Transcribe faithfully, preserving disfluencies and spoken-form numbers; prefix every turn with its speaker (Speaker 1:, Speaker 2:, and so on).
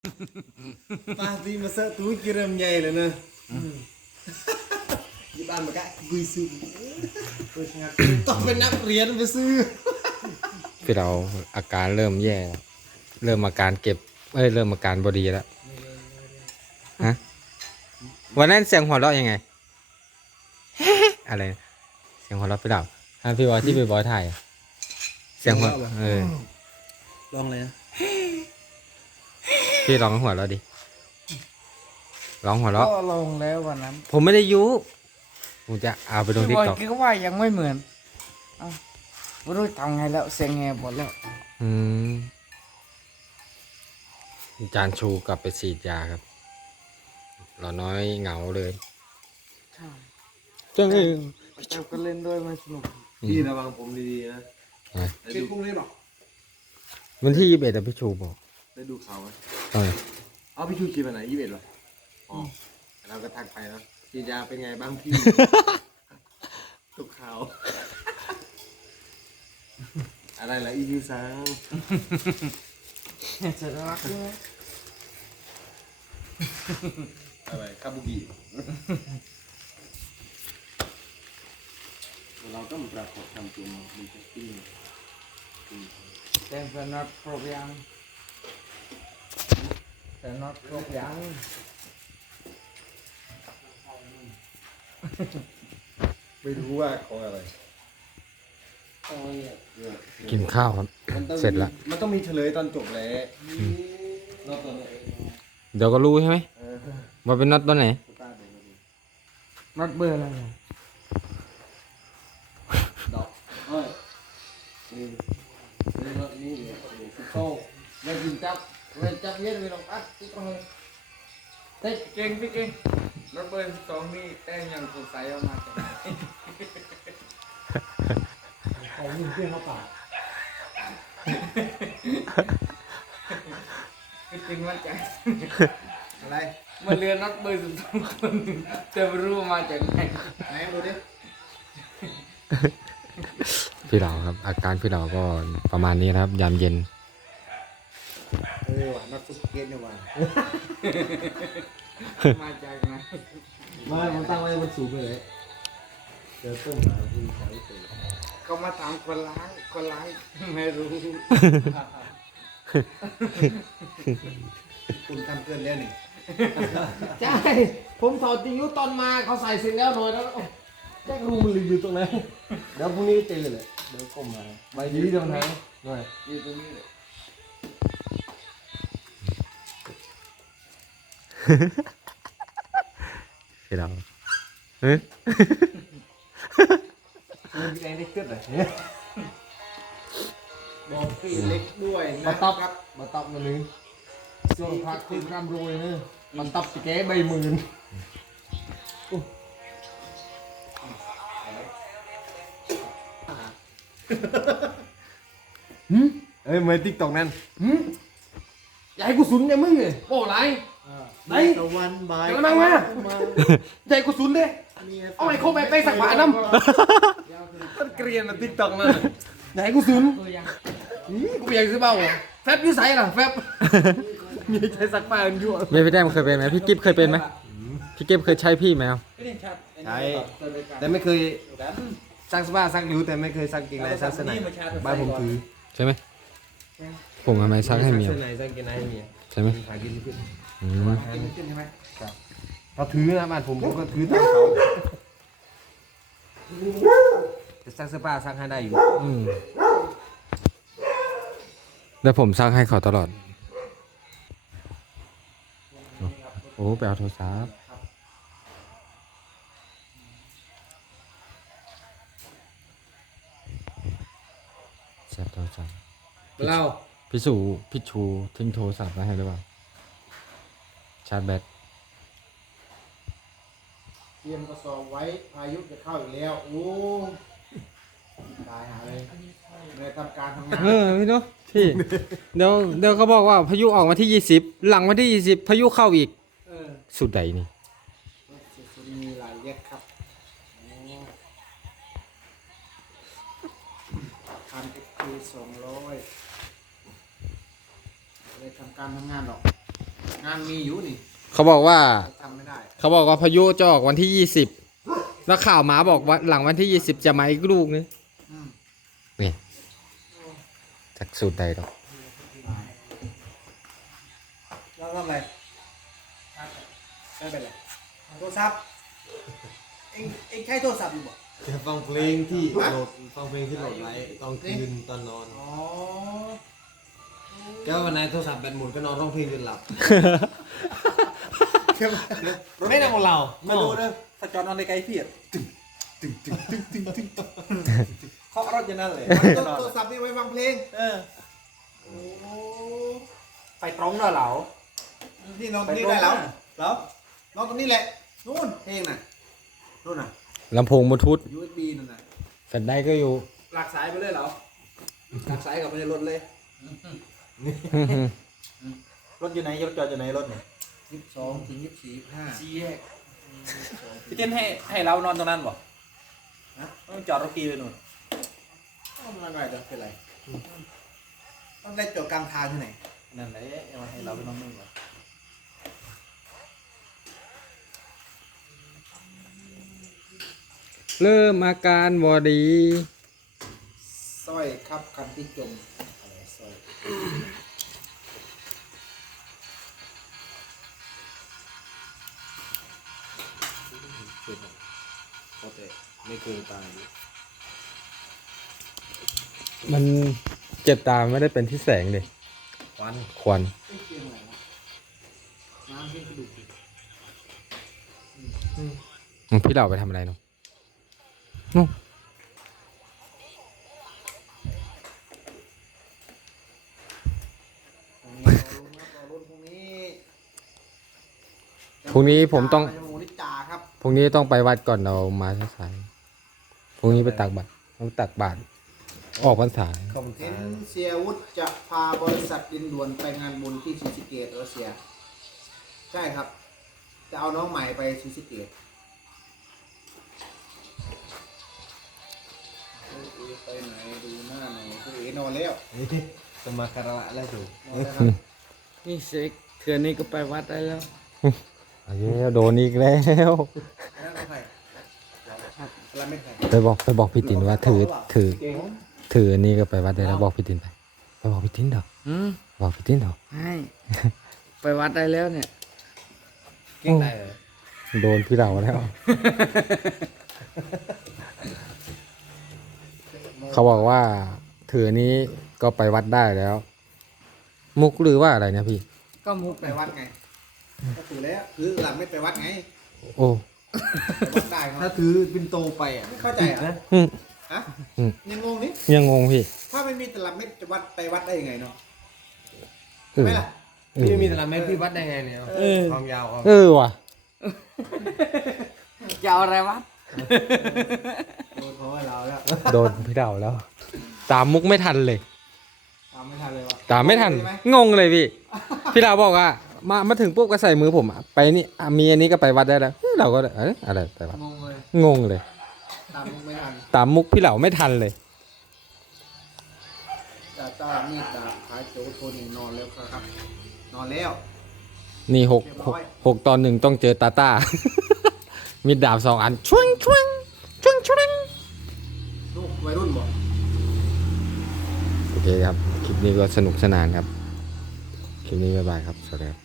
Speaker 1: Pasti masa tuh kirim nyai lah nah. Di ban mà cái gùi sư. Tôi ngặt. Tao phải nắp riêng với sư.
Speaker 2: พี่เราอาการเริ่มแย่แล้วเริ่มอาการเก็บเอ้ยเริ่มอาการบดีแล้วฮะวันนั้นเสียงหัวเราะยังไง อะไรเสียงหัวเราะพี่เราฮะพี่บอยที่พี่บอยถ่ายอะเสียงหัวเออ
Speaker 1: ลองเลยนะ
Speaker 2: พี่ร้องหัวเราะดิร้องหัวเราะ
Speaker 3: ก็ลงแล้ววันนั้น
Speaker 2: ผมไม่ได้ยุผมจะเอาไปลง
Speaker 3: พี่
Speaker 2: ทิก
Speaker 3: บอย
Speaker 2: ตอก
Speaker 3: คิดว่ายังไม่เหมือนเอ้าไม่รู้ทำไงแล้วเสียงแหบหมดแล้ว
Speaker 2: อืมจานชูกลับไปฉีดยาครับเราน้อยเหงาเลย
Speaker 3: ใช่
Speaker 2: จังเลย
Speaker 3: แต่ก็เล่นด้วยมันสนุก
Speaker 1: พี่ระวังผมดีๆนะ
Speaker 2: อ่ะ
Speaker 1: ได้ดูกุ้งได้หรอ
Speaker 2: วันที่ยี่สิบเอ็ดพี่ชูบอก
Speaker 1: ได้ดูข่าวไหม
Speaker 2: เออ
Speaker 1: เอาพี่ชูชีวันไหนยี่สิบเอ็ดหรออ๋อเราก็ทักไปแล้วฉีดยาเป็นไงบ้างพี่ ทุกข่าว อะไรล่ะอีคิวซัง
Speaker 3: จะรักด้วย
Speaker 1: อะไรคาบุกิเราต้องปรับกฎทำตัวมันจะปิ้ง
Speaker 3: แต่เป็นนัดครบยังแต่นัดครบยัง
Speaker 1: ไม่รู้ว่าของอะไร
Speaker 2: กินข้าวครับ
Speaker 1: มันต้อง
Speaker 2: เสร็จละ
Speaker 1: มันต้องมีเฉลยตอนจบแล้วรอบตัวไหน
Speaker 2: เดี๋ยวก็รู้ใช่ไหม
Speaker 1: เออ
Speaker 2: ว่าเป็นน็อตตัวไหน
Speaker 1: ตาเด็กมาดู
Speaker 3: นัดเบอร์อะไรเนี่ย
Speaker 1: ดอกเอ้ยนี่นี่รถนี่เนี่ยสุดโต้ได้กินจับเว้นจับเย็นไปลงอัดที่ตรงนี้
Speaker 3: เฮ้ยเก่งพี่เก่งนัดเบอร์สองนี่แต่ยังสงสัยออกมาจากไหน
Speaker 1: ของยิงเพื่อนเขาป่า
Speaker 3: พี่เก่งมั่นใจ
Speaker 1: อะไร
Speaker 3: มันเรียนนัดเบอร์สิบสองคนจะไม่รู้ว่ามาจากไหน
Speaker 1: ไหนดูดิ
Speaker 2: พี่เราครับ อาการพี่เราก็ประมาณนี้นะครับ ยามเย็น
Speaker 1: เออว่ะนักฟุตเกตเนี่ยว่ะ
Speaker 3: มาจากไหน
Speaker 1: มาผมตั้งไว้บนสูงเลยเดี๋ยวต้มมาคุณใช้ตัว
Speaker 3: เขามาถามคนล้างคนล้างไม่รู้
Speaker 1: คุณทำเกินแล้วนี่
Speaker 3: ใช่ ผมถอดจริงยุตอนมาเขาใส่เสร็จแล้วหน่อยแล้ว
Speaker 1: แจ็ครูมันรีวิวตรงไหนเดี๋ยวพรุ่งนี้เจอเลยเดี๋ยวก้มมาใบยืดตรงไหนหน่อย
Speaker 3: อยู่ตรงนี้เลย
Speaker 2: พี่เราเฮ้ย
Speaker 1: มีแรงได้เกิดเลย
Speaker 3: บอกพี่เล็กด้วย
Speaker 1: มา
Speaker 3: นะ
Speaker 1: ตอบครับมาตอบมาเลยช่วงพักคุณร่ำรวยเนี่ยมันตอบสแกใบหมื่นหืมเอ้ยเหมือนติ๊กตอกนั่น
Speaker 3: หืมอย่าให้กูสุนเนี่ยมึงเนี่ยโอ้ไรไหน
Speaker 1: ตะวันบ่าย
Speaker 3: เดี๋ยวนั่งมาอย่าให้กูสุนเด้เอาไอ้โคไปไปสักผาน้ำ
Speaker 1: ต้นเกรียนนะติ๊กตอกนั่น
Speaker 3: อย่าให้กูสุนนี่กูอยากซื้อเบ้าแฟบนิสัยล่ะแฟบ
Speaker 1: มีใช้สักผ้าอันยั่ว
Speaker 2: ไม่พี่แต้มเคยเป็นไหมพี่กิฟเคยเป็นไหมพี่กิฟเคยใช้พี่ไหมครับ
Speaker 1: ใช่แต่ไม่เคยซักเสื้อผ้าซักนิ้วแต่ไม่เคยซักเกงในซักเสื้อในบ้านผมถือ
Speaker 2: ใช่ไหมผมทำไมซักให้เมีย
Speaker 1: เสื้อในซักเกงในให้เมีย
Speaker 2: ใช่ไหม
Speaker 1: หากินขึ้น
Speaker 2: อืม
Speaker 3: ขึ้นใช่ไหม
Speaker 1: เขาถือนะบ้านผมผมก็ถือตามเขาจะซักเสื้อผ้าซักให้ได้อยู่
Speaker 2: อืมแล้วผมซักให้เขาตลอดโอ้ไปเอาโทรศัพท์แชทโทรศัพท์
Speaker 1: เรา
Speaker 2: พี่สูพี่ชูทิ้งโทรศัพท์มาให้หรือเปล่าชาร์จแบต
Speaker 1: เตรียมกระสอบไว้พายุจะเข้าอีกแล้วโอ้ตายหาเลยในทำการทำงาน
Speaker 2: เออพี่เนาะพี่ เดี๋ยวเดี๋ยวเขาบอกว่าพายุออกมาที่ยี่สิบหลังวันที่ยี่สิบพายุเข้าอีก
Speaker 1: เออ
Speaker 2: สุดใดนี่
Speaker 1: มีหลายแยกครับพันเอ็กซ์สองร้อยเลยทำการทำงานหรอก
Speaker 3: งานมีอยู่นี่
Speaker 2: เขาบอกว่า
Speaker 3: ทำไม่ได้
Speaker 2: เขาบอกว่าพายุจะออกวันที่ยี่สิบแล้วข่าวหมาบอกว่าหลังวันที่ยี่สิบจะมาอีกลูกนึง
Speaker 3: อืม
Speaker 2: นี่จากสูตรใดหรอก
Speaker 3: เราทำอะไรไม่เป็นไรโทรศัพท์เองเองใช้โทรศัพท์อยู่บ่
Speaker 1: จะฟังเพลงที่โหลดฟังเพลงที่โหลดไว้ตอนคืนตอนนอน
Speaker 3: อ๋อ
Speaker 1: แก้ววันไหนโทรศัพท์แบตหมดก็นอนร้องเพลงจนหลับ ไม่นของเรา
Speaker 3: มาดูเด้อถ้าจอดนอนในไกลพี่อะตึงตึงตึงตึงตึงตึงตึงเคาะรถอย่างนั้นเลยโทรศัพท์นี่ไว้ฟังเพลงเออโอ้ไปตรงเด้อเหลาที่นอนตรงนี้ได้แล้วเหลานอนตรงนี้แหละนู่นเพลงน่ะนู่นน่ะ
Speaker 2: ลำโพงบลูทูธ
Speaker 3: ยู เอส บี นั่นน่ะ
Speaker 2: แฟลชได้ก็อยู่
Speaker 3: หลักสายไปเลยเหรอหลักสายกับไปในรถเลย รถอยู่ไหนรถจอดอยู่ไหนรถเนี่ยยี่สิบสองถึงยี่สิบสี่ห้าสี่แยกพี่เต้นให้ให้เรานอนตรงนั้นบ่ฮะต้องจอดรถกีไปนู่นต้องมาหน่อยเดี๋ยวเป็นไรต้องได้จอดกลางทางที่ไหนนั่นแหละเอาให้เราไปนอนนู่นก่อน
Speaker 2: เริ่มอาการบอดี
Speaker 3: สร้อยครับคันที่จมอะไรสร้อยโอเคไม่เคยตาย
Speaker 2: มันเจ็บตาไม่ได้เป็นที่แสงเลย
Speaker 3: ควัน
Speaker 2: ควัน
Speaker 3: ไม่เกี่ยวอะไรวะน้ำที่กระดูก
Speaker 2: พี่เราไปทำอะไรเนาะนู่น
Speaker 3: รุ่นพรุ่งนี้
Speaker 2: พรุ่งนี้ผมต้อง
Speaker 3: จมูกนิจ่าครับ
Speaker 2: พรุ่งนี้ต้องไปวัดก่อนเรามาสายๆพรุ่งนี้ไปตักบาตรต้องตักบาตรออกพรรษา
Speaker 1: ขอบคุณค
Speaker 3: เห็
Speaker 1: รั
Speaker 3: น
Speaker 1: บ
Speaker 3: เสียวุฒิจะพาบริษัทดินด่วนไปงานบุญที่ศรีสะเกษรัสเซียใช่ครับ จะเอาน้องใหม่ไปศรีสะเกษไปไหนดูหน้าหน่อยคือเอ๋นอนแล้ว
Speaker 1: สมาคารวะแล้วถูก
Speaker 3: นอนแล้วครับ
Speaker 4: นี่เซ็กเถื่อนนี้ก็ไปวัดได้แล้ว
Speaker 2: เอาเยอะโดนอีกแล้ว
Speaker 3: แล้วไม่ใครแล้วไม่ใคร
Speaker 2: ไปบอกไปบอกพี่ตินว่าถือถือ
Speaker 3: เก่ง
Speaker 2: ถืออันนี้ก็ไปวัดได้แล้วบอกพี่ตินไปไปบอกพี่ตินเถอะ
Speaker 4: อืม
Speaker 2: บอกพี่ตินเถอะ
Speaker 4: ให้ ไปวัดได้แล้วเนี่ย
Speaker 3: เก่งได้เลย
Speaker 2: โดนพี่เราแล้ว เขาบอกว่าถืออันนี้ก็ไปวัดได้แล้ว มุกหรือว่าอะไรนะพี่
Speaker 4: ก็มุก
Speaker 3: ไปวัดไงก็ถือแล้วถือหลังไม่ไปวัดไง
Speaker 2: โอ้
Speaker 3: ไปวัดได้เนาะ
Speaker 1: ถ้าถือเป็นโตไปอ่ะ
Speaker 3: ไม่เข้าใจเหรอ่ะ
Speaker 1: นะ
Speaker 2: อืม
Speaker 3: ฮะ
Speaker 2: อืม
Speaker 3: ยังงงนี่
Speaker 2: ยังงงพี่
Speaker 3: ถ้าไม่มีตลับเม็ดจะวัดไปวัดได้ยังไงเนาะ
Speaker 2: เออ
Speaker 3: ไม่ล่ะ
Speaker 2: เออ
Speaker 1: พี่มีตารางเมตรพี่วัดได้ไงเนี่ย
Speaker 3: เออ
Speaker 1: ความยาวความ
Speaker 2: เออว่ะ
Speaker 4: จะเอาอะไรวัด
Speaker 3: โดนเพราะว่าเราแล้ว
Speaker 2: โดนพี่เราแล้ว ตามมุกไม่ทันเลย
Speaker 3: ตามไม่ทันเลยวะ
Speaker 2: ตามไม่ทัน
Speaker 3: ใช่ไหม
Speaker 2: งงเลยพี่ พี่เราบอกว่า มามาถึงปุ๊บก็ใส่มือผมอะไปนี่อ่ะมีอันนี้ก็ไปวัดได้แล้วเฮ้ยเราก็เอะอะไรไปวัด
Speaker 3: งงเลย
Speaker 2: งงเลย
Speaker 3: ตามไม่ทัน
Speaker 2: ตามมุกพี่เหล่าไม่ทันเลย
Speaker 3: ตาตามีดดาบขายโจโทนี่นอนแล้วครับ นอนแล้ว
Speaker 2: นี่หก
Speaker 3: เรียบ
Speaker 2: ห
Speaker 3: ร้
Speaker 2: ก
Speaker 3: อย
Speaker 2: หกตอนหนึ่งต้องเจอตาต้า มีดาบสองอันช่วงช่วงช่วงช่วง
Speaker 3: ลูกวัยรุ่นบอก
Speaker 2: โอเคครับ คลิปนี้ก็สนุกสนานครับ คลิปนี้บ๊ายบายครับ สวัสดีครับ